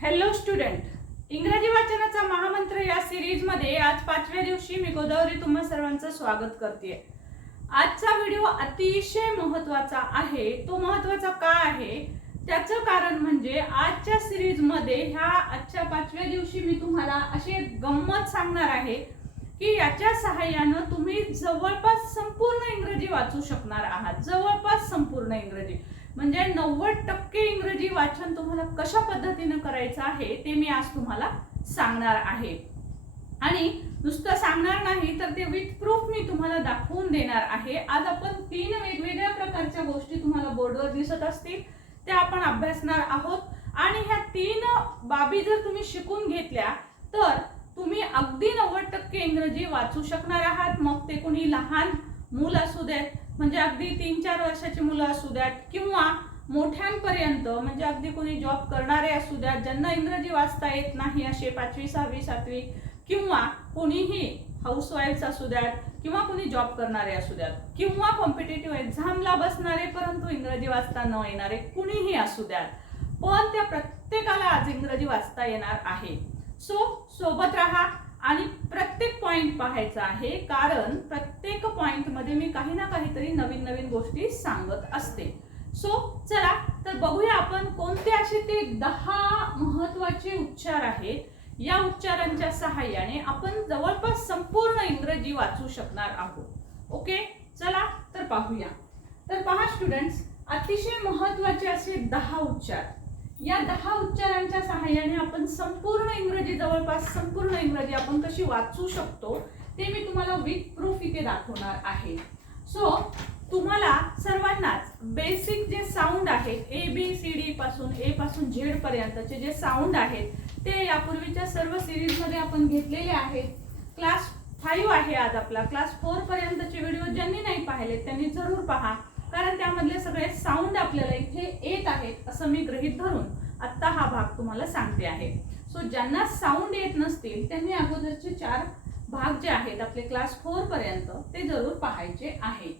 Hello student इंग्रजी वाचनाचा महामंत्र या सिरीजमध्ये आज पाचव्या दिवशी मी गोदावरी तुम्हा सर्वांचं स्वागत करते आजचा व्हिडिओ अतिशय महत्त्वाचा आहे. तो महत्त्वाचा का आहे? त्याचं कारण म्हणजे आजच्या सिरीजमध्ये ह्या आजच्या पाचव्या दिवशी मी तुम्हाला अशी गंमत सांगणार आहे की याच्या सहाय्यानं तुम्ही जवळपास संपूर्ण इंग्रजी वाचू शकणार आहात. जवळपास संपूर्ण इंग्रजी. म्हणजे नव्वद टक्के इंग्रजी वाचन तुम्हाला कशा पद्धतीनं करायचं आहे ते मी आज तुम्हाला सांगणार आहे. आणि नुसतं सांगणार नाही तर ते विथ प्रूफ मी तुम्हाला दाखवून देणार आहे. आज आपण तीन वेगवेगळ्या प्रकारच्या गोष्टी तुम्हाला बोर्डवर दिसत असतील त्या आपण अभ्यासणार आहोत. आणि ह्या तीन बाबी जर तुम्ही शिकून घेतल्या तर तुम्ही अगदी नव्वद टक्के इंग्रजी वाचू शकणार आहात. मग ते कोणी लहान मूल असू देत म्हणजे अगदी तीन चार वर्षाची मुलं असू द्यात किंवा मोठ्यांपर्यंत म्हणजे अगदी कोणी जॉब करणारे असू द्यात ज्यांना इंग्रजी वाचता येत नाही असे पाचवी सहावी सातवी किंवा कोणीही हाऊसवाईफ्स असू द्यात किंवा कोणी जॉब करणारे असू द्यात किंवा कॉम्पिटेटिव्ह एक्झामला बसणारे परंतु इंग्रजी वाचता न येणारे कुणीही असू द्यात. पण त्या प्रत्येकाला आज इंग्रजी वाचता येणार आहे. सो सोबत राहा. आणि प्रत्येक पॉइंट पाहायचा आहे कारण प्रत्येक पॉइंटमध्ये मी काही ना काहीतरी नवीन नवीन गोष्टी सांगत असते. सो चला तर बघूया आपण कोणते असे ते दहा महत्त्वाचे उच्चार आहेत. या उच्चारांच्या सहाय्याने आपण जवळपास संपूर्ण इंग्रजी वाचू शकणार आहोत. ओके चला तर पाहूया. तर पहा स्टुडंट्स अतिशय महत्त्वाचे असे दहा उच्चार. या दहा उच्चारांच्या सहाय्याने आपण संपूर्ण इंग्रजी जवळपास संपूर्ण इंग्रजी आपण कशी वाचू शकतो ते मी तुम्हाला विथ प्रूफ इथे दाखवणार आहे. सो तुम्हाला सर्वांनाच बेसिक जे साऊंड आहेत ए बी सी डी पासून ए पासून झेड पर्यंतचे जे साऊंड आहेत ते यापूर्वीच्या सर्व सिरीजमध्ये आपण घेतलेले आहेत. क्लास फाईव्ह आहे आज आपला. क्लास फोर पर्यंतचे व्हिडिओ ज्यांनी नाही पाहिले त्यांनी जरूर पहा. कारण त्यामधले सगळे साऊंड आपल्याला इथे येत आहेत असं मी गृहीत धरून आत्ता हा भाग तुम्हाला सांगते आहे. सो ज्यांना साऊंड येत नसतील त्यांनी अगोदरचे चार भाग जे आहेत आपले क्लास फोर पर्यंत ते जरूर पाहायचे आहे.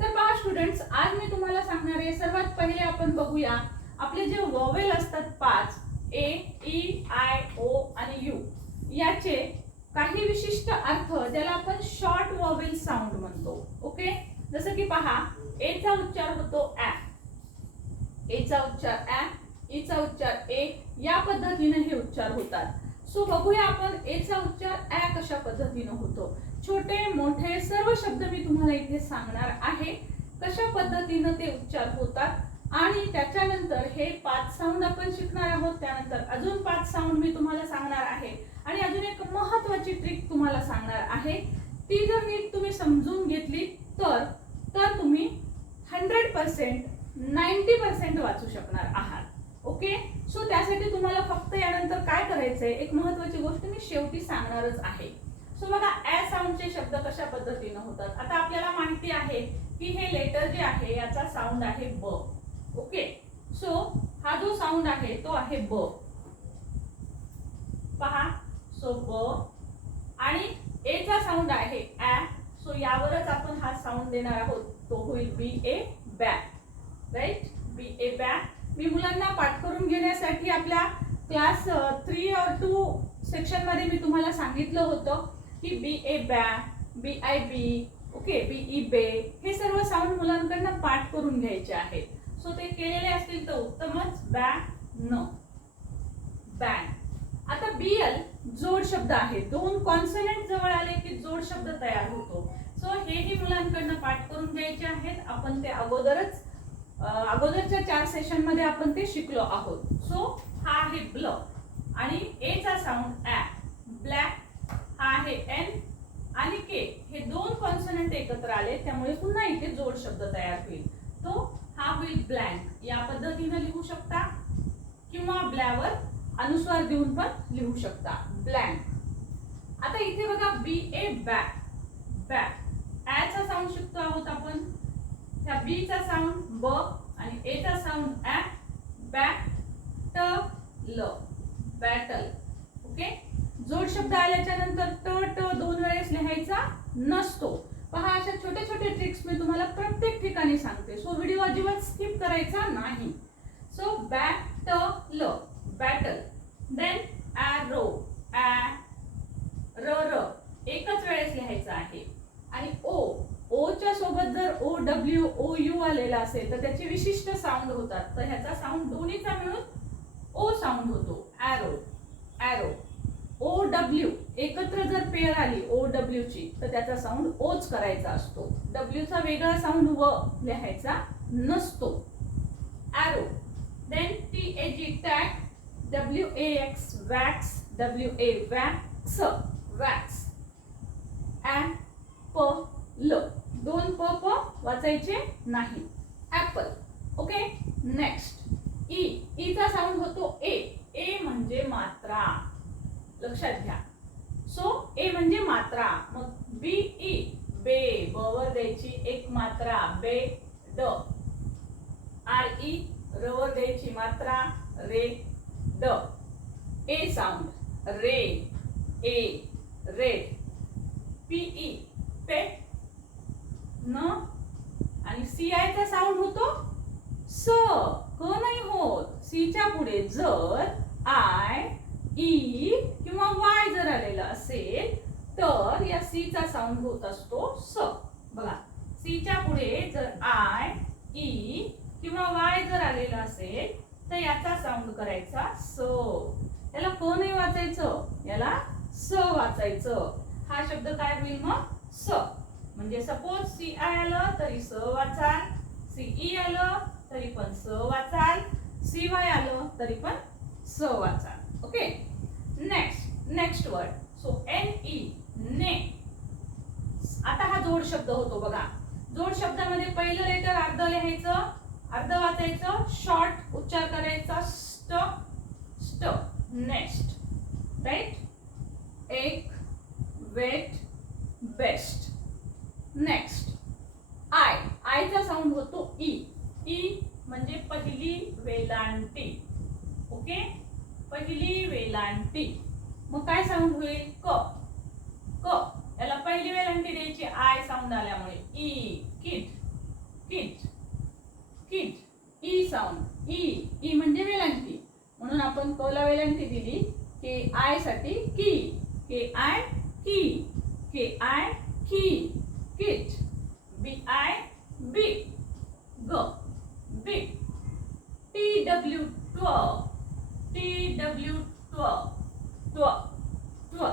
तर पहा स्टुडंट्स आज मी तुम्हाला सांगणार आहे सर्वात पहिले आपण बघूया आपले जे वॉवेल असतात पाच ए ई आय ओ आणि यू याचे काही विशिष्ट अर्थ ज्याला आपण शॉर्ट वॉवेल साऊंड म्हणतो. ओके जसं की पहा ए चा उच्चार होतो ऍ ए चा उच्चार ऍ ई चा उच्चार ए या पद्धतीने हे उच्चार होतात. सो बघूया आपण ए चा उच्चार ऍ कशा पद्धतीनं होतो. छोटे मोठे सर्व शब्द मी तुम्हाला इथे सांगणार आहे. कशा पद्धतीनं ते उच्चार होतात आणि त्याच्यानंतर हे पाच साऊंड आपण शिकणार आहोत. त्यानंतर अजून पाच साऊंड मी तुम्हाला सांगणार आहे. आणि अजून एक महत्वाची ट्रिक तुम्हाला सांगणार आहे. ती जर नीट तुम्ही समजून घेतली तर तर तुम्ही हंड्रेड पर्सेंट नाईन्टी पर्सेंट वाचू शकणार आहात. ओके सो त्यासाठी तुम्हाला फक्त यानंतर काय करायचंय? एक महत्वाची गोष्ट मी शेवटी सांगणारच आहे. सो बघा ऍ साऊंडचे शब्द कशा पद्धतीनं होतात? आता आपल्याला माहिती आहे की हे लेटर जे आहे याचा साऊंड आहे ब. ओके सो हा जो साऊंड आहे तो आहे ब. पहा. सो ब. आणि एचा साऊंड आहे ऍ सो यावरच आपण हा साऊंड देणार आहोत. तो होईल बी ए बॅ राईट बी ए बॅ मी मुलांना पाठ करून घेण्यासाठी आपल्या क्लास थ्री और टू सेक्शनमध्ये मी तुम्हाला सांगितलं होतं की बी ए बॅ B I B okay B E बे हे सर्व साऊंड मुलांकडनं पाठ करून घ्यायचे आहेत. सो ते केलेले असतील तर उत्तमच. बॅ न बॅन आता बी एल जोड शब्द आहे. दोन कॉन्सनंट जवळ आले की जोड शब्द तयार होतो. सो हेही मुलांकडनं पाठ करून घ्यायचे आहेत. आपण ते अगोदरच अगोदरच्या चार सेशनमध्ये आपण ते शिकलो आहोत. सो हा आहे ब्ल आणि ए चा साऊंड ऍ ब्लॅक हा आहे एन आणि के हे दोन कॉन्सनंट एकत्र आले त्यामुळे पुन्हा इथे जोड शब्द तयार होईल. तो हा होईल ब्लँक या पद्धतीनं लिहू शकता किंवा ब्लॅवर अनुस्वार देऊन पण लिहू शकता. ब्लँक आता इथे बघा B A back back sound शिकतो आहोत आपण. त्या बीचा साऊंड ब आणि ए साऊंड ऍ बॅक ट ल बॅटल ओके जोड शब्द आल्याच्यानंतर ट ट दोन वेळेस लिहायचा नसतो. पहा अशा छोटे छोटे ट्रिक्स मी तुम्हाला प्रत्येक ठिकाणी सांगते. सो व्हिडिओ अजिबात स्किप करायचा नाही. सो बॅट ट ल बॅटल देन ॲरो ॲ र र एकच वेळेस लिहायचं आहे. आणि ओ ओच्या सोबत जर ओ डब्ल्यू ओ यू आलेला असेल तर त्याचे विशिष्ट साऊंड होतात. तर ह्याचा साऊंड दोन्हीचा मिळून ओ साऊंड होतो. ॲरो ॲरो ओ डब्ल्यू एकत्र जर पेअर आली ओ डब्ल्यू ची तर त्याचा साऊंड ओच करायचा असतो. डब्ल्यूचा वेगळा साऊंड व लिहायचा नसतो. Arrow then T A G tag W A X wax W A wax wax ॲ प ल दोन प प वाचायचे नाही. ऍपल ओके नेक्स्ट ई ईचा साऊंड होतो ए ए म्हणजे मात्रा. लक्षात घ्या. सो ए म्हणजे मात्रा. मग बी ई e. बे. बवर द्यायची एक मात्रा. बे. ड. आर ई रवर द्यायची मात्रा. रे. ड. ए साऊंड रे. ए रेड पीई पे न? आणि सी चा साऊंड होतो स. क नाही होत. सीच्या पुढे जर आय ई e किंवा वाय जर आलेला असेल तर या सी चा साऊंड होत असतो स. बघा सी च्या पुढे जर आय ई e किंवा वाय जर आलेला असेल तर याचा साऊंड करायचा स. याला क नाही वाचायचं. याला स वाचायचं. हा शब्द काय होईल मग? स. म्हणजे सपोज सी आय आलं तरी स वाचाल. सीई आलं तरी पण स वाचाल. सी वाय आलं तरी पण स वाचाल. Okay next next word so N E ने आता हा जोड शब्द होतो बघा. जोड शब्दामध्ये पहिलं लेटर अर्ध लिहायचं अर्ध वाचायचं शॉर्ट उच्चार करायचा स्ट स्ट नेक्स्ट राईट एक वेट बेस्ट नेक्स्ट आय आयचा साऊंड होतो ई ई म्हणजे पहिली वेलांटी. ओके पहिली वेलांटी. मग काय साऊंड होईल? क. क. याला पहिली वेलांटी द्यायची. आय साऊंड आल्यामुळे. E kit kit kit E sound E E म्हणजे वेलांटी. म्हणून आपण कला वेलांटी दिली. के आयसाठी की के आय की के आय की किट बी आय बी ग बी टी डब्ल्यू ट्व टी डब्ल्यू ट्व ट्व ट्व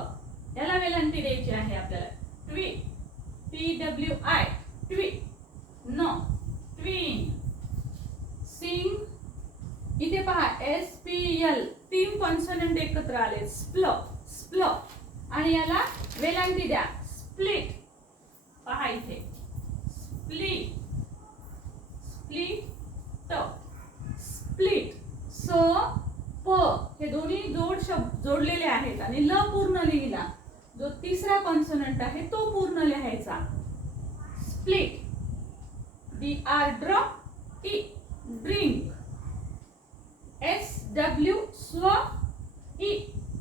याला वेलांटी द्यायची आहे आपल्याला. ट्वी टी डब्ल्यू आय ट्वी न ट्वीन सिंग इथे पहा एस पी एल तीन कॉन्सनंट एकत्र आले. स्प्ल स्प्ल आणि याला वेलांटी द्या. स्प्लिट पहा इथे. स्प्लिट स्प्लिट स्प्लिट स प. हे दोन्ही जोड शब्द जोडलेले आहेत. आणि ल पूर्ण लिहिला. जो तिसरा कॉन्सोनंट आहे तो पूर्ण लिहायचा. स्प्लिट डी आर ड्र टी ड्रिंक एस डब्ल्यू स्व ई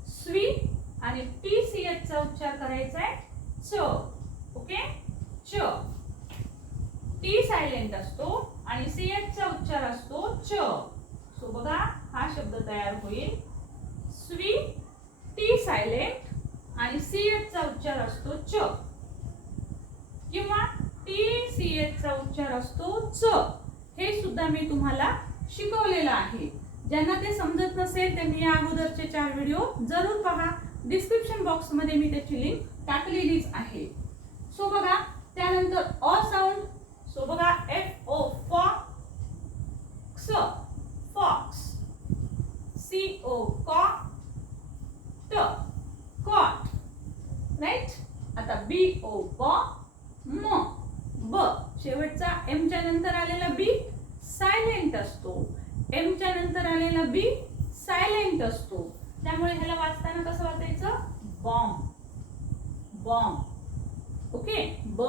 स्वी आणि टी सी एचचा उच्चार करायचा आहे च. ओके च. टी सायलेंट असतो आणि सी चा उच्चार असतो च. सो बघा हा शब्द तयार होईल. स्वी टी सायलेंट आणि सी चा उच्चार असतो च. किंवा टी सी एच चा उच्चार असतो च. हे सुद्धा मी तुम्हाला शिकवलेलं आहे. ज्यांना ते समजत नसेल त्यांनी या अगोदरचे चार व्हिडिओ जरूर पहा. डिस्क्रिप्शन बॉक्समध्ये मी त्याची लिंक टाकलेलीच आहे. सो बघा त्यानंतर अ साऊंड सो बघा F O fox fox C O कॉ ट कॉट राईट आता बी ओ ब म ब शेवटचा एम च्या नंतर आलेला बी सायलेंट असतो. एम च्या नंतर आलेला बी सायलेंट असतो. त्यामुळे ह्याला वाचताना कसं वाचायचं? बॉम्ब बॉम्ब ओके ब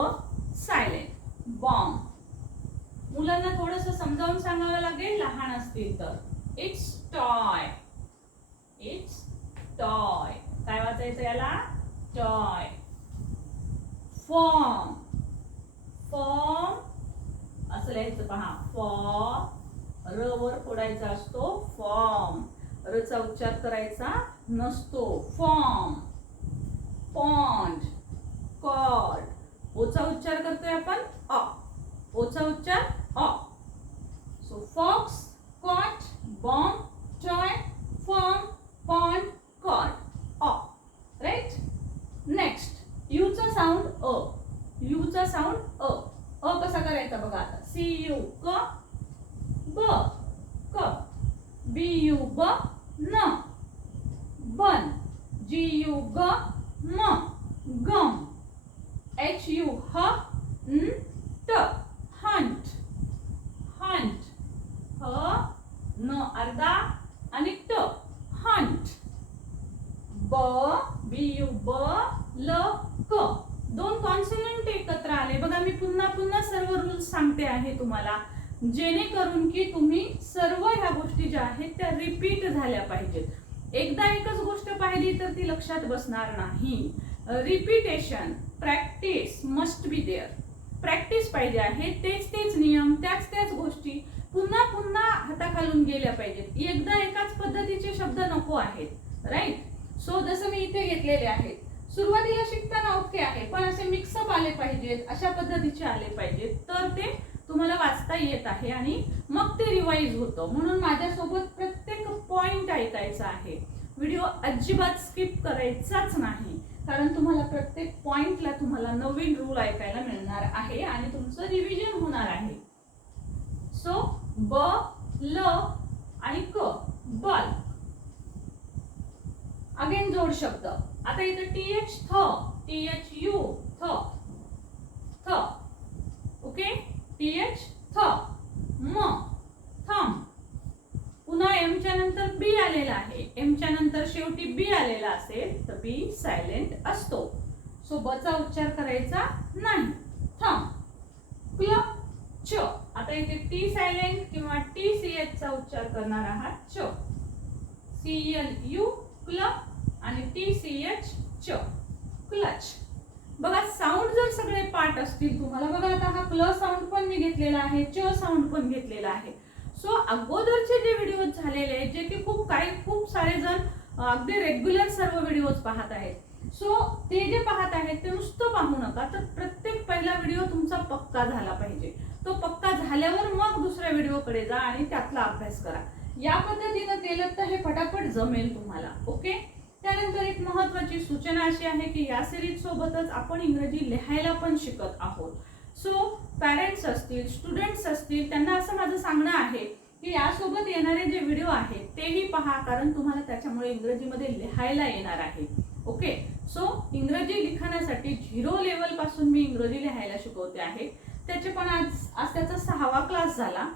सायलेंट बॉम्ब मुलांना थोडस समजावून सांगावं लागेल लहान असतील तर. इट्स टॉय इट्स टॉय काय वाचायचं याला? टॉय फॉर्म फॉर्म असं लिहायचं पहा. फॉ र वर फोडायचा असतो. फॉर्म र चा उच्चार करायचा नसतो. फॉर्म पॉन्ड कॉर्ड ओचा उच्चार करतोय आपण. अ. ओचा उच्चार अ so fox cot bomb toy form pond cord अ राईट नेक्स्ट यूचा साऊंड अ यूचा साऊंड अ अ कसा करायचा बघा आता सी यू क ब क बी यू ब न बन जी यू ग म गम एच यू ह न ट हंट हंट ह न अर्धा आणि ट हंट ब बी यू ब ल क दोन कॉन्सोनंट एकत्र आले बघा मी पुन्हा पुन्हा सर्व रूल्स सांगते आहे तुम्हाला जेणेकरून की तुम्ही सर्व ह्या गोष्टी ज्या आहेत त्या रिपीट झाल्या पाहिजेत एकदा एकच तर ती लक्षात बसणार नाही. Repetition practice must be there practice पाहिजे आहे तेच तेच नियम त्याच त्याच गोष्टी पुन्हा पुन्हा हाताखालून गेल्या पाहिजेत. एकदा एकाच पद्धतीचे शब्द नको आहेत राईट सो जसं मी इथे घेतलेले आहेत. सुरुवातीला शिकताना ओके आहे पण असे मिक्सअप आले पाहिजेत अशा पद्धतीचे आले पाहिजेत. तर ते तुम्हाला वाचता येत आहे आणि मग ते रिवाईज होतं. म्हणून माझ्यासोबत प्रत्येक पॉइंट ऐकायचा आहे. व्हिडिओ अजिबात स्किप करायचाच नाही. कारण तुम्हाला प्रत्येक पॉइंटला तुम्हाला नवीन रूल ऐकायला मिळणार आहे आणि तुमचं रिव्हिजन होणार आहे. सो ब ल आणि क बल. अगेन जोड शब्द. आता इथं टी एच थ टी एच यू थ थ. ओके टी एच थ म थम. पुन्हा एमच्या नंतर बी आलेला आहे. एमच्या नंतर शेवटी बी आलेला असेल तर बी सायलेंट असतो. सो बचा उच्चार करायचा नाही. थांब क्ल च आता इथे टी सायलेंट किंवा टी सी एच चा उच्चार करणार आहात. च सी एल यू क्ल आणि टी सी एच च क्लच बघा साऊंड जर सगळे पार्ट असतील तुम्हाला. बघा आता हा क्ल साऊंड पण मी घेतलेला आहे च साऊंड पण घेतलेला आहे. सो अगोदरचे जे व्हिडिओ झालेले आहेत जे की खूप काही खूप सारे जण अगदी रेग्युलर सर्व व्हिडिओज पाहत आहेत. सो ते जे पाहत आहेत ते नुसतं पाहू नका. तर प्रत्येक पहिला व्हिडिओ तुमचा पक्का झाला पाहिजे. तो पक्का झाल्यावर मग दुसऱ्या व्हिडिओकडे जा आणि त्यातला अभ्यास करा. या पद्धतीनं केलं तर हे फटाफट जमेल तुम्हाला ओके? त्यानंतर एक महत्वाची सूचना अशी आहे की या सिरीज सोबतच आपण इंग्रजी लिहायला पण शिकत आहोत. पॅरेंट्स असतील स्टुडंट्स असतील त्यांना असं माझं सांगणं आहे की यासोबत येणारे जे व्हिडिओ आहेत तेही पहा कारण तुम्हाला त्याच्यामुळे इंग्रजीमध्ये लिहायला येणार आहे. ओके सो इंग्रजी लिखाणासाठी झिरो लेवलपासून मी इंग्रजी लिहायला शिकवते आहे. त्याचे पण आज आज त्याचा सहावा क्लास झाला.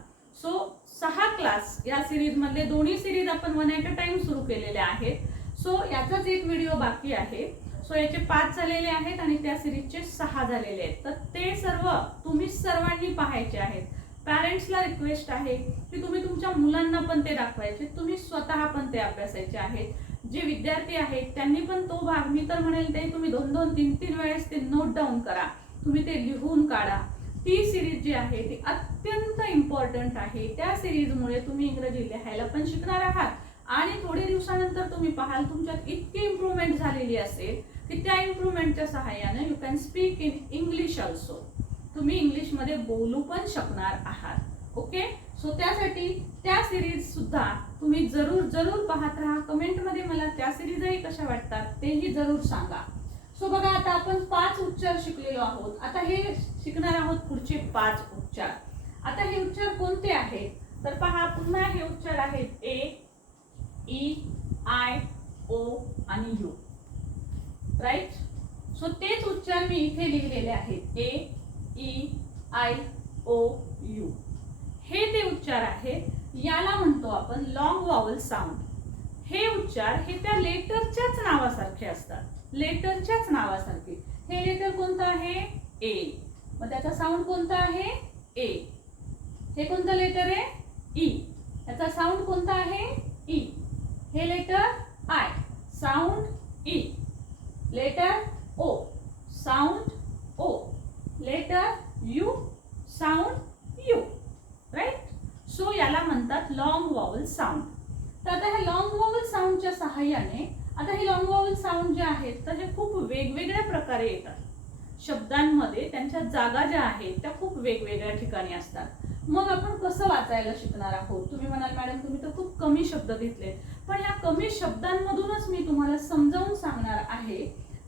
सो सहा क्लास या सिरीजमधले दोन्ही सिरीज आपण वन ॲट अ टाइम सुरू केलेले आहेत. सो याचाच एक व्हिडिओ बाकी आहे. सो याचे पाच झालेले आहेत आणि त्या सिरीजचे सहा झालेले आहेत. तर ते सर्व तुम्ही सर्वांनी पाहायचे आहेत. पॅरेंट्सला रिक्वेस्ट आहे की तुम्ही तुमच्या मुलांना पण ते दाखवायचे. तुम्ही स्वतः पण ते अभ्यासायचे आहेत. जे विद्यार्थी आहेत त्यांनी पण तो भाग मी तर म्हणेल ते तुम्ही दोन दोन तीन तीन वेळेस ते नोट डाऊन करा. तुम्ही ते लिहून काढा. ती सिरीज जी आहे ती अत्यंत इम्पॉर्टंट आहे. त्या सिरीजमुळे तुम्ही इंग्रजी लिहायला पण शिकणार आहात. आणि थोडे दिवसानंतर तुम्ही पाहाल तुमच्यात इतकी इम्प्रूव्हमेंट झालेली असेल. की त्या इम्प्रुव्हमेंटच्या सहाय्याने you can speak in English also तुम्ही इंग्लिशमध्ये बोलू पण शकणार आहात. ओके सो त्यासाठी त्या सिरीज सुद्धा तुम्ही जरूर जरूर पाहत राहा. कमेंटमध्ये मला त्या सिरीजही कशा वाटतात तेही जरूर सांगा. सो बघा आता आपण पाच उच्चार शिकलेलो आहोत. आता हे शिकणार आहोत पुढचे पाच उच्चार. आता हे उच्चार कोणते आहेत? तर पहा पुन्हा हे उच्चार आहेत ए ई आय ओ आणि यू. राईट सो तेच उच्चार मी इथे लिहिलेले आहेत. A E I O U हे ते उच्चार आहेत. याला म्हणतो आपण लॉंग वॉवल साऊंड हे उच्चार हे त्या लेटरच्याच नावासारखे असतात. लेटरच्याच नावासारखे. हे लेटर कोणतं आहे? ए मग त्याचा साऊंड कोणता आहे? ए हे कोणतं लेटर आहे? ई याचा साऊंड कोणता आहे? ई हे letter I sound E letter O sound O letter U sound U right so याला म्हणतात लॉंग वॉवल साऊंड तर आता ह्या लॉंग वॉवल साऊंडच्या सहाय्याने आता हे लॉंग वॉवल साऊंड जे आहेत तर हे खूप वेगवेगळ्या प्रकारे येतात. शब्दांमध्ये त्यांच्या जागा ज्या आहेत त्या खूप वेगवेगळ्या ठिकाणी असतात. मग आपण कसं वाचायला शिकणार आहोत? तुम्ही म्हणाल मॅडम तुम्ही तर खूप कमी शब्द घेतले पण या कमी शब्दांमधूनच मी तुम्हाला समजावून सांगणार आहे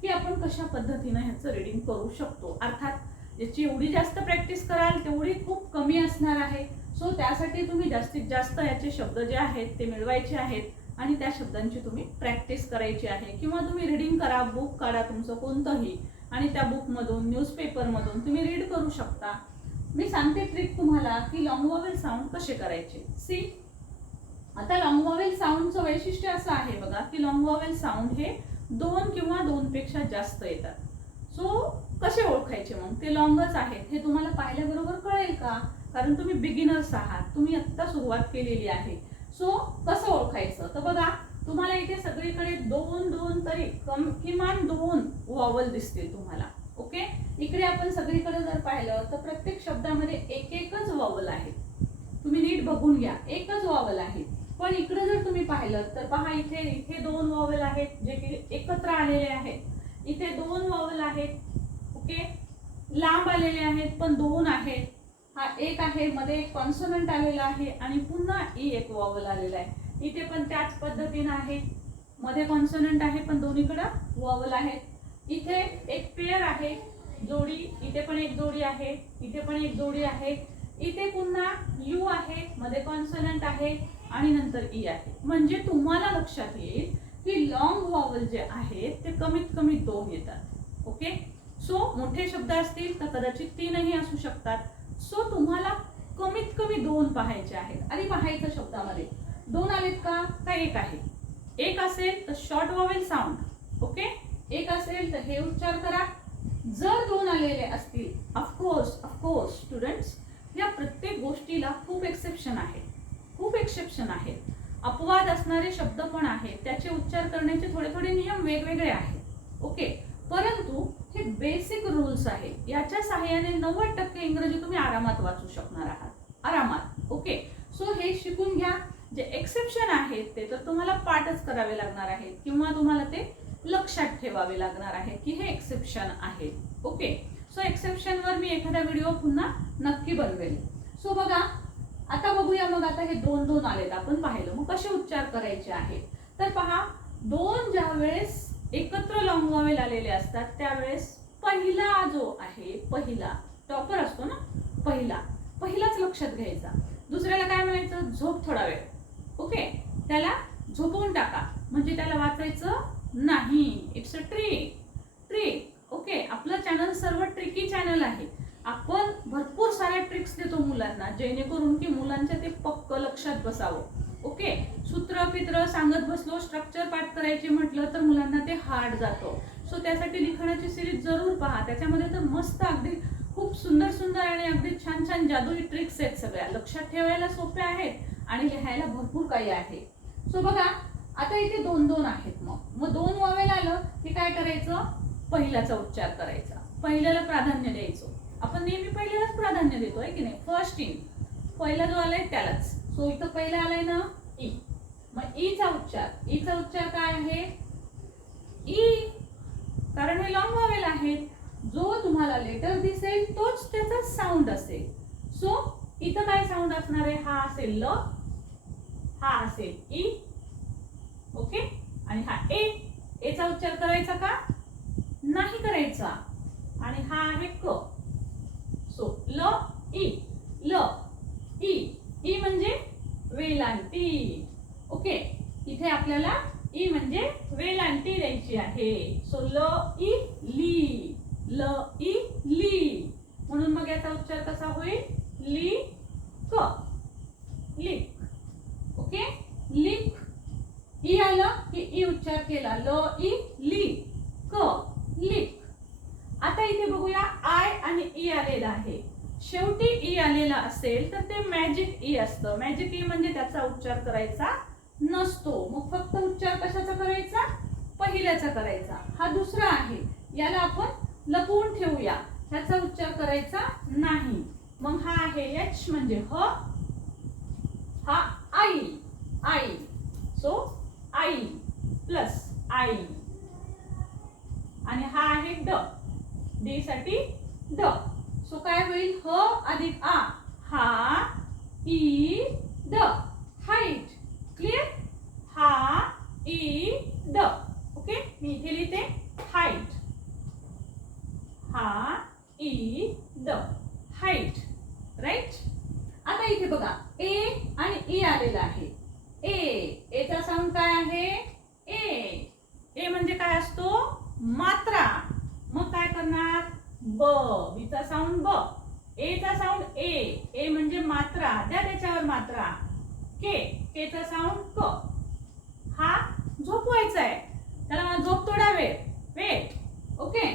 की आपण कशा पद्धतीनं ह्याचं रिडिंग करू शकतो. अर्थात याची एवढी जास्त प्रॅक्टिस कराल तेवढी खूप कमी असणार आहे. सो त्यासाठी तुम्ही जास्तीत जास्त याचे शब्द जे आहेत ते मिळवायचे आहेत आणि त्या शब्दांची तुम्ही प्रॅक्टिस करायची आहे. किंवा तुम्ही रिडिंग करा बुक काढा तुमचं कोणतंही आणि त्या बुकमधून न्यूजपेपरमधून तुम्ही रीड करू शकता. मी सांगते ट्रिक तुम्हाला की लॉंग वॉवेल साऊंड कसे करायचे. सी आता लॉंग वॉवेल साऊंडचं वैशिष्ट्य असं आहे बघा की लॉंग वॉवेल साऊंड हे दोन किंवा दोन पेक्षा जास्त येतात. सो कसे ओळखायचे मग? ते लॉंगच आहेत. हे तुम्हाला पाहिल्याबरोबर कळेल का? कारण तुम्ही बिगिनर्स आहात. तुम्ही आत्ता सुरुवात केलेली आहे. सो कसं ओळखायचं? तर बघा तुम्हाला इथे सगळीकडे दोन दोन तरी कम किमान दोन वॉवल दिसतील तुम्हाला. ओके इकडे आपण सगळीकडे जर पाहिलं तर प्रत्येक शब्दामध्ये एक एकच वॉवल आहे तुम्ही नीट बघून घ्या. एकच वॉवल आहे. पण इकडे जर तुम्ही पाहिलं तर पहा इथे इथे दोन वॉवल आहेत जे की एकत्र आलेले आहेत. इथे दोन वॉवल आहेत ओके लांब आलेले आहेत पण दोन आहेत. हा एक आहे मध्ये एक कॉन्सोनंट आलेला आहे आणि पुन्हा ई एक वॉवल आलेला आहे. इथे पण त्याच पद्धतीनं आहे. मध्ये कॉन्सोनंट आहे पण दोन्हीकडं वॉवल आहेत. इथे एक पेअर आहे जोडी इथे पण एक जोडी आहे इथे पण एक जोडी आहे. इथे पुन्हा यू आहे मध्ये कॉन्सोनंट आहे. आणि नंतर ई आहे. म्हणजे तुम्हाला लक्षात येईल की लॉंग वॉवल जे आहेत ते कमीत कमी दोन येतात. ओके सो मोठे शब्द असतील तर कदाचित तीनही असू शकतात. सो तुम्हाला कमीत कमी दोन पाहायचे आहेत. आणि पाहायचं शब्दामध्ये. दोन आलेत का? तर एक आहे. एक असेल तर शॉर्ट वॉवेल साऊंड ओके एक असेल तर हे उच्चार करा. जर दोन आलेले असतील ऑफकोर्स ऑफकोर्स स्टुडंट्स या प्रत्येक गोष्टीला खूप एक्सेप्शन आहे. खूप एक्सेप्शन आहेत. अपवाद असणारे शब्द पण आहेत. त्याचे उच्चार करण्याचे थोडे थोडे नियम वेगवेगळे आहेत. ओके परंतु हे बेसिक रूल्स आहेत. याच्या सहाय्याने नव्वद टक्के इंग्रजी तुम्ही आरामात वाचू शकणार आहात. आरामात. ओके सो हे शिकून घ्या. जे एक्सेप्शन आहेत ते तर तुम्हाला पाठच करावे लागणार आहेत. किंवा तुम्हाला ते लक्षात ठेवावे लागणार आहे की हे एक्सेप्शन आहे. ओके सो एक्सेप्शनवर मी एखादा व्हिडिओ पुन्हा नक्की बनवेल. सो बघा आता बघूया मग आता हे दोन दोन आलेत. आपण पाहिलं. मग कसे उच्चार करायचे आहेत? तर पहा दोन ज्या वेळेस एकत्र लॉंग वॉवेल आलेले असतात त्यावेळेस पहिला जो आहे पहिला टॉपर असतो ना? पहिला. पहिलाच लक्षात घ्यायचा. दुसऱ्याला काय म्हणायचं? झोप थोडा वेळ. ओके? त्याला झोपवून टाका. म्हणजे त्याला वाचायचं नाही. It's a trick trick okay? आपलं चॅनल सर्व ट्रिकी चॅनल आहे. आपण भरपूर साऱ्या ट्रिक्स देतो मुलांना जेणेकरून की मुलांच्या ते पक्क लक्षात बसावं. ओके सूत्र पित्र सांगत बसलो स्ट्रक्चर पाठ करायचे म्हटलं तर मुलांना ते हार्ड जातं. सो त्यासाठी लिखाणाची सिरीज जरूर पहा. त्याच्यामध्ये तर मस्त अगदी खूप सुंदर सुंदर आणि अगदी छान छान जादुई ट्रिक्स आहेत सगळ्या. लक्षात ठेवायला सोप्या आहेत आणि लिहायला भरपूर काही आहे. सो बघा आता इथे दोन दोन आहेत मग. मग दोन वावेल आलं की काय करायचं? पहिल्याचा उच्चार करायचा. पहिल्याला प्राधान्य द्यायचं. आपण नेहमी पहिल्यालाच प्राधान्य देतो आहे की नाही? फर्स्ट इन पहिला जो आलाय त्यालाच. सो इथं पहिला आलाय ना ई मग e ईचा उच्चार. E ईचा उच्चार काय आहे? ई कारण हे लॉंग वावेल आहेत. जो तुम्हाला लेटर दिसेल तोच त्याचा साऊंड असेल. सो इथं काय साऊंड असणार आहे? हा असेल ल हा असेल ई ओके आणि हा ए एचा उच्चार करायचा का? नाही करायचा. आणि हा आहे क. सो ल ई ल. ई ई म्हणजे वेलांटी ओके इथे आपल्याला ई म्हणजे वेलांटी द्यायची आहे. सो ल ई ली म्हणून मग याचा उच्चार कसा होईल ली क लिक ओके लिक ई आलं की ई उच्चार केला ल ई ली क लिक आता इथे बघूया आय आणि ई आलेला आहे शेवटी ई आलेला असेल तर ते मॅजिक ई असतं मॅजिक ई म्हणजे त्याचा उच्चार करायचा नसतो मग फक्त उच्चार कशाचा करायचा पहिल्याचा करायचा हा दुसरा आहे याला आपण लपवून ठेवूया ह्याचा उच्चार करायचा नाही मग हा आहे एच म्हणजे ह हा आई आई सो आई प्लससाठी ड सो काय होईल ह अधिक आ हा ई द हाईट क्लिअर हा ई द ओके? मी इथे लिहिते हाईट हा ई द हाईट राईट आता इथे बघा ए आणि ई आलेला आहे. ए एचा साऊंड काय आहे? ए. ए म्हणजे काय असतो? मात्रा. मग काय करणार? ब. बीचा साऊंड ब. एचा साऊंड ए. ए म्हणजे मात्रा. द्या त्याच्यावर मात्रा. के. केचा साऊंड व्हायचं आहे त्याला मला झोप थोडा वेळ वेट ओके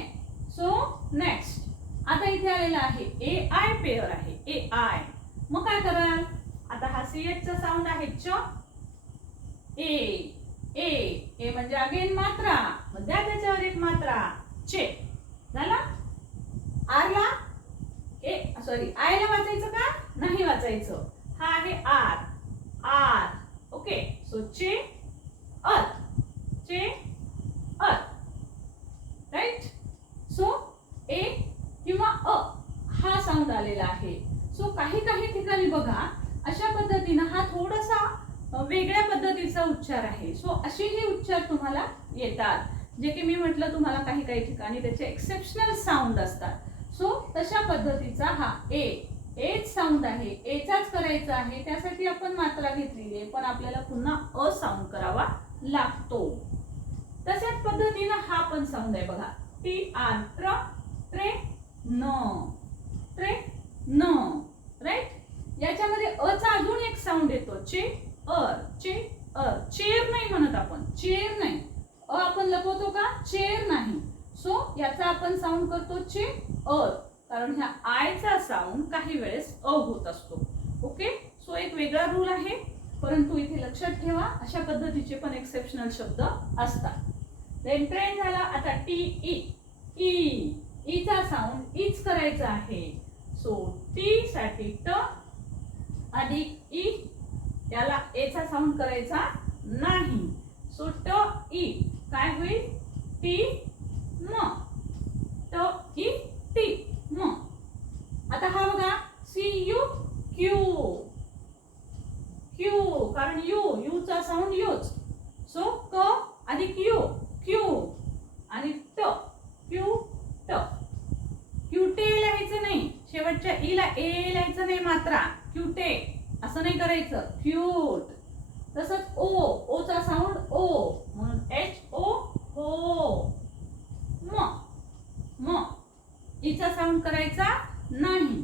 सो नेक्स्ट आता इथे आलेला आहे ए आय पेअर आहे. ए आय मग काय कराल? आता हा सी चा साऊंड आहे च. ए ए ए म्हणजे अगेन मात्रा. मग द्या त्याच्यावर एक मात्रा. चे. झाला? आरला ए सॉरी आयला वाचायचं का? नाही वाचायचं. हा आहे आर आर ओके सो चे. अत चे अर राईट सो ए किंवा अ हा साऊंड आलेला आहे. सो काही काही ठिकाणी बघा अशा पद्धतीनं हा थोडासा वेगळ्या पद्धतीचा उच्चार आहे. सो असेही उच्चार तुम्हाला येतात. जे की मी म्हटलं तुम्हाला काही काही ठिकाणी त्याचे एक्सेप्शनल साऊंड असतात. सो तशा पद्धतीचा हा ए एच साऊंड आहे. एचाच करायचा आहे. त्यासाठी आपण मात्रा घेतलेली आहे. पण आपल्याला पुन्हा अ साऊंड करावा लागतो. तशाच पद्धतीनं हा पण साऊंड आहे बघा. टी आर त्र ट्रे न. ट्रे न. राईट याच्यामध्ये अचा अजून एक साऊंड येतो. चे अर चे अर. चेअर नाही म्हणत आपण. चेअर नाही. अ आपण लपवतो का? चेअर नाही. सो याचा आपण साऊंड करतो चे अर. कारण ह्या आयचा साऊंड काही वेळेस अ होत असतो. ओके सो एक वेगळा रूल आहे. परंतु इथे लक्षात ठेवा अशा पद्धतीचे पण एक्सेप्शनल शब्द असतात. देन ट्रेन झाला आता टी ई ई ईचा साऊंड इच करायचा आहे. सो टी साठी ट अधिक ई ए एचा साऊंड करायचा नाही. सो ट ई काय होईल? टी म ट ई टी म आता हा बघा. सी यू क्यू क्यू कारण यू यूचा साऊंड यूच सो क अधिक यू क्यू आणि ट क्यू ट क्यूटे लिहायचं नाही. शेवटच्या ई ला ए लिहायचं नाही मात्रा. क्यूटे. असं नाही करायचं. क्यूट. तसंच ओ ओचा साऊंड ओ. म्हणून एच ओ हो म म इचा साऊंड करायचा नाही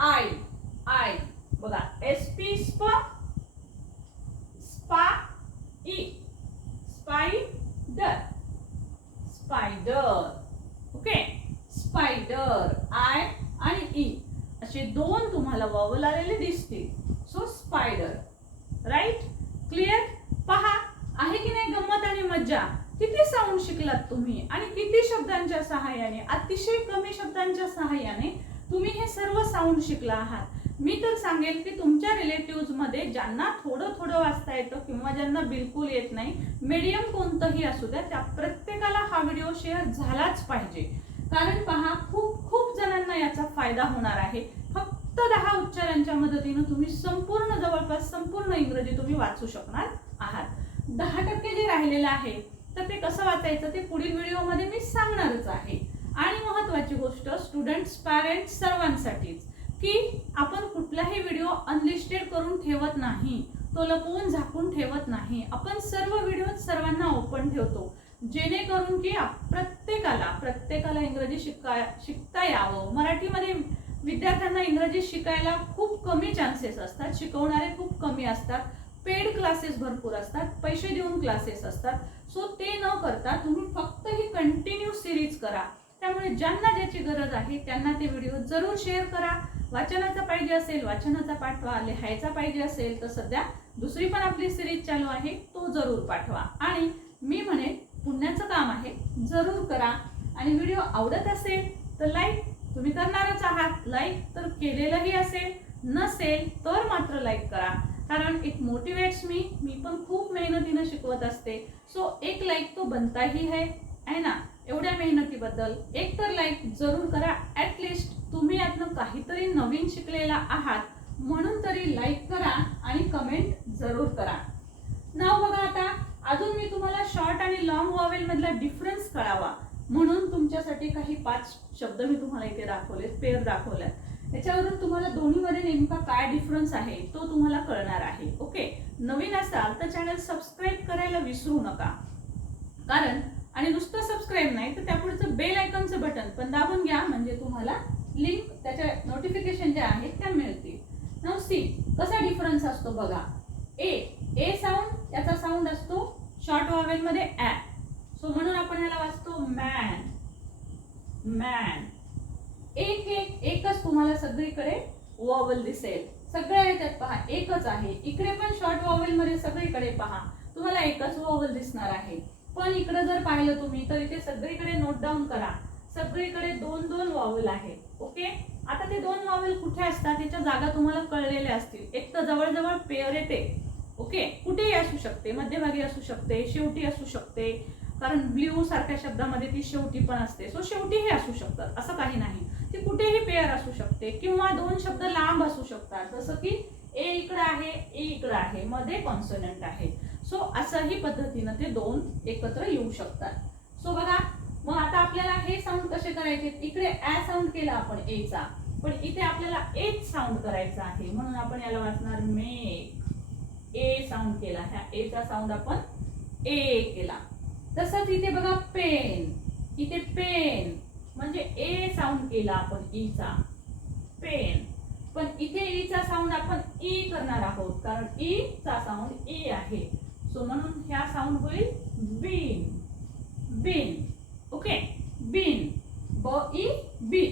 आय आय बघा एस पी स्प spa E spider spider okay spider I आणि ई असे दोन तुम्हाला वॉवल आलेले दिसतील सो स्पायडर राईट क्लिअर पहा आहे की नाही गंमत आणि मज्जा किती साऊंड शिकलात तुम्ही आणि किती शब्दांच्या सहाय्याने अतिशय कमी शब्दांच्या सहाय्याने तुम्ही हे सर्व साऊंड शिकला आहात मी तर सांगेल की तुमच्या रिलेटिव्हमध्ये ज्यांना थोडं थोडं वाचता येतं किंवा ज्यांना बिलकुल येत नाही मीडियम कोणतंही असू द्या त्या प्रत्येकाला हा व्हिडिओ शेअर झालाच पाहिजे. कारण पहा खूप खूप जणांना याचा फायदा होणार आहे. फक्त दहा उच्चारांच्या मदतीनं तुम्ही संपूर्ण जवळपास संपूर्ण इंग्रजी तुम्ही वाचू शकणार आहात. दहा टक्के जे राहिलेलं आहे तर ते कसं वाचायचं ते पुढील व्हिडिओमध्ये मी सांगणारच आहे. आणि महत्वाची गोष्ट स्टुडंट्स पॅरेंट्स सर्वांसाठीच की आपण कुठलाही व्हिडिओ अनलिस्टेड करून ठेवत नाही. तो लपवून झाकून ठेवत नाही. आपण सर्व व्हिडिओ सर्वांना ओपन ठेवतो. जेणेकरून की प्रत्येकाला प्रत्येकाला इंग्रजी शिकाय शिकता यावं. मराठीमध्ये विद्यार्थ्यांना इंग्रजी शिकायला खूप कमी चान्सेस असतात. शिकवणारे खूप कमी असतात. पेड क्लासेस भरपूर असतात. पैसे देऊन क्लासेस असतात. सो ते न करता तुम्ही फक्त ही कंटिन्यू सिरीज करा. त्यामुळे ज्यांना ज्याची गरज आहे त्यांना ते व्हिडिओ जरूर शेअर करा. वाचनाचा पाहिजे असेल वाचनाचा पाठवा. लिहायचा पाहिजे असेल तर सध्या दुसरी पण आपली सिरीज चालू आहे तो जरूर पाठवा. आणि मी म्हणेन पुण्याचं काम आहे जरूर करा. आणि व्हिडिओ आवडत असेल तर लाईक तुम्ही करणारच आहात. लाईक तर केलेलंही असेल नसेल तर मात्र लाईक करा. कारण इट मोटिवेट्स मी मी पण खूप मेहनतीनं शिकवत असते. सो एक लाईक तो बनताही है है ना? एवढ्या मेहनतीबद्दल एक तर लाईक जरूर करा. ऍटलिस्ट तुम्ही यातनं काहीतरी नवीन शिकलेला आहात म्हणून तरी लाईक करा आणि कमेंट जरूर करा. नाव बघा आता. अजून मी तुम्हाला शॉर्ट आणि लॉंग वॉवेल मधला डिफरन्स कळावा. म्हणून तुमच्यासाठी काही पाच शब्द मी तुम्हाला इथे दाखवले पेअर दाखवल्यात. याच्यावरून तुम्हाला दोन्हीमध्ये नेमका काय डिफरन्स आहे तो तुम्हाला कळणार आहे. ओके नवीन असाल तर चॅनल सबस्क्राईब करायला विसरू नका. कारण आणि नुसतं सबस्क्राईब नाही तर त्यापुढचं बेल आयकॉनचं बटन पण दाबून घ्या म्हणजे तुम्हाला लिंक त्याच्या नोटिफिकेशन ज्या आहेत त्या मिळतील. नाव सी कसा डिफरन्स असतो बघा. ए ए साऊंड याचा साऊंड असतो शॉर्ट वॉवेल मध्ये सो म्हणून आपण याला वाचतो मॅन मॅन एक एक एकच तुम्हाला सगळीकडे वॉवल दिसेल. सगळ्या याच्यात पहा एकच आहे. इकडे पण शॉर्ट वॉवेल मध्ये सगळीकडे पहा. तुम्हाला एकच वॉवल दिसणार आहे. पण इकडे जर पाहिलं तुम्ही तर इथे सगळीकडे नोट डाऊन करा. सगळीकडे दोन दोन वॉवल आहेत ओके आता ते दोन वॉवल कुठे असतात त्याच्या जागा तुम्हाला कळलेल्या असतील. एक तर जवळजवळ पेअर येते ओके कुठेही असू शकते मध्यभागी असू शकते शेवटी असू शकते. कारण ब्ल्यू सारख्या शब्दामध्ये ती शेवटी पण असते. सो शेवटी हे असू शकतात असं काही नाही. ती कुठेही पेअर असू शकते किंवा दोन शब्द लांब असू शकतात. जसं की ए इकडं आहे ए इकडं आहे मध्ये कॉन्सोनंट आहे. सो असंही पद्धतीनं ते दोन एकत्र येऊ शकतात. सो बघा मग आता आपल्याला हे साऊंड कसे करायचे? इकडे ॲ साऊंड केला आपण ए चा पण इथे आपल्याला एच साऊंड करायचा आहे. म्हणून आपण याला वाचणार मेक ए साऊंड केला. ह्या ए साऊंड आपण ए केला. तसंच इथे बघा पेन इथे पेन म्हणजे ए साऊंड केला आपण ईचा चा. पेन पण इथे ईचा चा साऊंड आपण ई करणार आहोत. कारण ई चा साऊंड ई आहे. सो म्हणून ह्या साऊंड होईल बीन बीन ओके बीन ब ई बी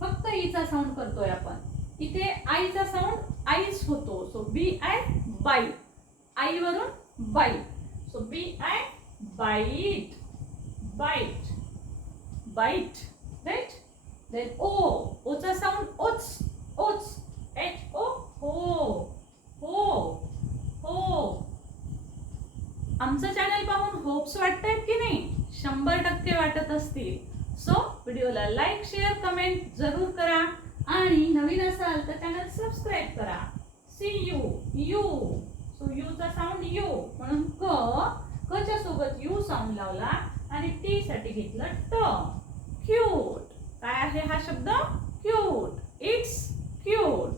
फक्त ईचा साऊंड करतोय आपण. इथे आईचा साऊंड आईच होतो. सो बी आय बाई. आईवरून बाई. So B I bite bite bite right then O Ocha sound ओच ओच एच ओ हो हो हो आमचं चॅनल पाहून होप्स वाटतायत की नाही? शंभर टक्के वाटत असतील. सो व्हिडिओला लाईक शेअर कमेंट जरूर करा आणि नवीन असाल तर चॅनल सबस्क्राईब करा. सी यू यू सो चा साऊंड यू म्हणून क कच्या सोबत यू साऊंड लावला आणि टी साठी घेतलं ट क्यूट काय आहे हा शब्द? Cute it's cute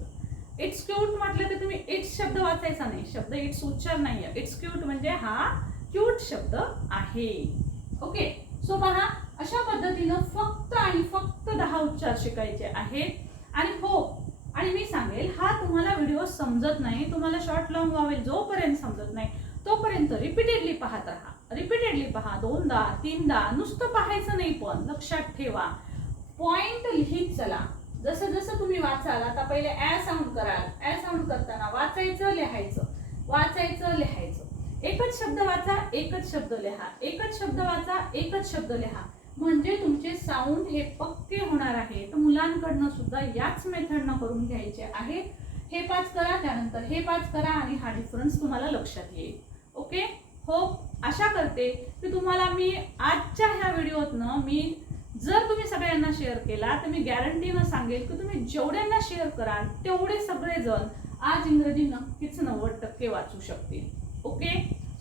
it's cute म्हटलं तर तुम्ही इट्स शब्द वाचायचा नाही. शब्द इट्स उच्चार नाहीये. इट्स क्यूट म्हणजे हा क्यूट शब्द आहे. ओके सो पहा अशा पद्धतीनं फक्त आणि फक्त दहा उच्चार शिकायचे आहेत. आणि हो आणि मी सांगेल हा तुम्हाला व्हिडिओ समजत नाही. तुम्हाला शॉर्ट लॉंग व्हावेल जोपर्यंत समजत नाही. तोपर्यंत रिपीटेडली पाहत राहा. रिपीटेडली पहा. दोनदा तीनदा नुसतं पाहायचं नाही पण लक्षात ठेवा. पॉइंट लिहित चला. जसं जसं तुम्ही वाचाल आता पहिले ॲ साऊंड कराल. ॲ साऊंड करताना वाचायचं लिहायचं. वाचायचं लिहायचं. एकच शब्द वाचा एकच शब्द लिहा. एकच शब्द वाचा एकच शब्द लिहा. म्हणजे तुमचे साऊंड हे पक्के होणार आहे. तर मुलांकडनं सुद्धा याच मेथडनं करून घ्यायचे आहे. हे पाच करा त्यानंतर हे पाच करा आणि हा डिफरन्स तुम्हाला लक्षात येईल. ओके हो आशा करते की तुम्हाला मी आजच्या ह्या व्हिडिओतनं मी जर तुम्ही सगळ्यांना शेअर केला तर मी गॅरंटीनं सांगेल की तुम्ही जेवढ्यांना शेअर कराल तेवढे सगळेजण आज इंग्रजी नक्कीच नव्वद टक्के वाचू शकतील. ओके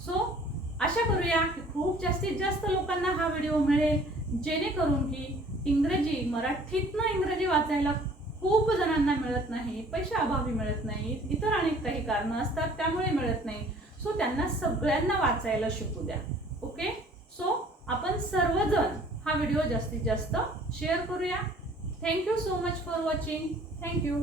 सो आशा करूया की खूप जास्तीत जास्त लोकांना हा व्हिडिओ मिळेल जेणेकरून की इंग्रजी मराठीतनं इंग्रजी वाचायला खूप जणांना मिळत नाही पैशाअभावी मिळत नाही इतर अनेक काही कारणं असतात त्यामुळे मिळत नाही. सो त्यांना सगळ्यांना वाचायला शिकू द्या. ओके सो आपण सर्वजण हा व्हिडिओ जास्तीत जास्त शेअर करूया. Thank you so much for watching thank you